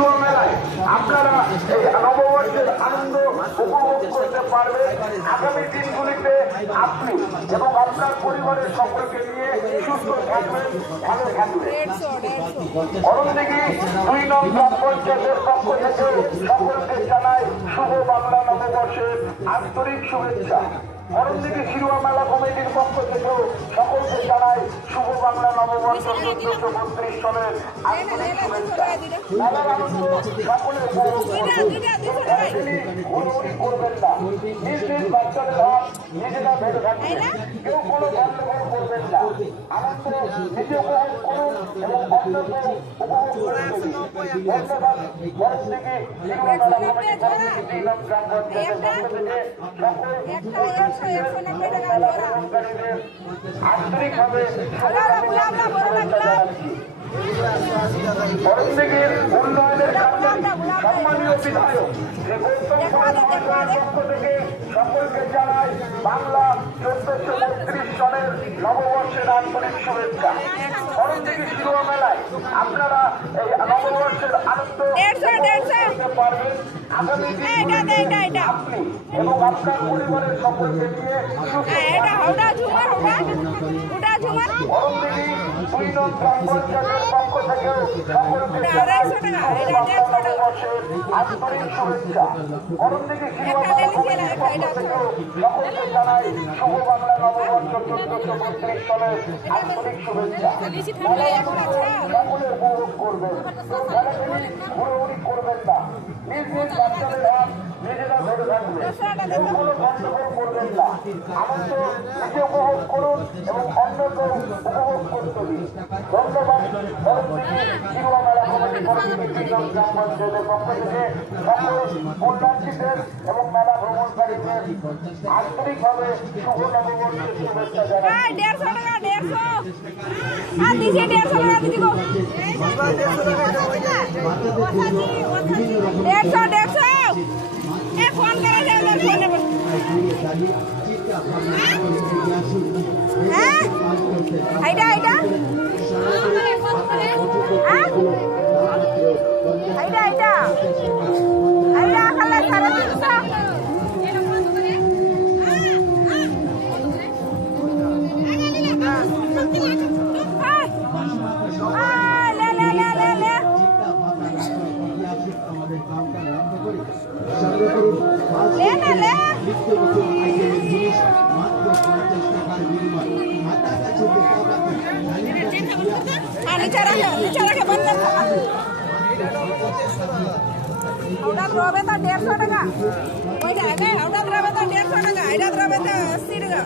শিরোয়া মেলায় আপনারা এই নববর্ষের আনন্দ উপভোগ করতে পারবেন। আগামী দিনগুলিতে আপনি এবং আপনার পরিবারের সকলকে নিয়ে সুস্থ থাকবেন, ভালো থাকবেন। অরুণদিঘি ২ নং গ্রাম পঞ্চায়েতের পক্ষ থেকে সকলকে জানাই শুভ বাংলা নববর্ষের আন্তরিক শুভেচ্ছা। অরুণদিঘি শিরোয়া মেলা কমিটির পক্ষ থেকেও সকলকে জানাই শুভ বাংলা নববর্ষ ১৪৩২ সনের আন্তরিক শুভেচ্ছা। মেলার আনন্দ সকলের হুড়োহুড়ি করবেন না, নিজ নিজ বাচ্চাদের হাত নিজেরা ধরে থাকবেন, কেউ কোনো গন্ডগোল করবেন না। আনন্দ নিজে উপভোগ করুন এবং অন্যকে উপভোগ করে তুলুন। ধন্যবাদ। অরুণদিঘি শিরোয়া মেলা কমিটি ২ নং গ্রাম পঞ্চায়েতের পক্ষ থেকে সকল আন্তরিকভাবে অরুণদিঘির উন্নয়নের কারণে সম্মানীয় বিধায়ক শ্রী গৌতম মহাশয়ের পক্ষ থেকে সকলকে জানাই বাংলা ১৪৩২ সনের নববর্ষের আন্তরিক শুভেচ্ছা। অরুণদিঘি শিরোয়া মেলায় আপনারা এই নববর্ষের আনন্দ করতে পারবেন। আগামী দিনে আপনি এবং আপনার পরিবারের সকলকে নিয়ে অরুণদিঘি ২ নং গ্রাম পঞ্চায়েতের পক্ষ থেকেও সকলকে নববর্ষের আন্তরিক শুভেচ্ছা। অরুণদিঘি শিরোয়া মেলা কমিটির পক্ষ থেকেও সকলকে জানাই শুভ বাংলা নববর্ষ ১৪৩২ সনের আন্তরিক শুভেচ্ছা। সকলে উপভোগ করবেন, হুড়োহুড়ি করবেন না, নিজ নিজ বাচ্চাদের হাত নিজেরা ধরে থাকবেন, কেউ কোনো গন্ডগোল করবেন না। আনন্দ নিজে উপভোগ করুন এবং অন্যকেও উপভোগ করতে দিন। ধন্যবাদ। অরুণদিঘি শিরোয়া মেলা কমিটি ২ নং গ্রাম পঞ্চায়েতের পক্ষ থেকে সকল কল্যাণীদের এবং মেলা ভ্রমণকারীদের আন্তরিকভাবে শুভ নববর্ষের শুভেচ্ছা জানাই। 150 ফোন করে যাও ফোনে হ্যাঁ আইডা আইডা আইডা আইডা আইডা খালা সারা দিনটা রবে তো 150 টাকা ওই জায়গায় ওটা রবে তো 150 টাকা এটা রবে তো 80 টাকা।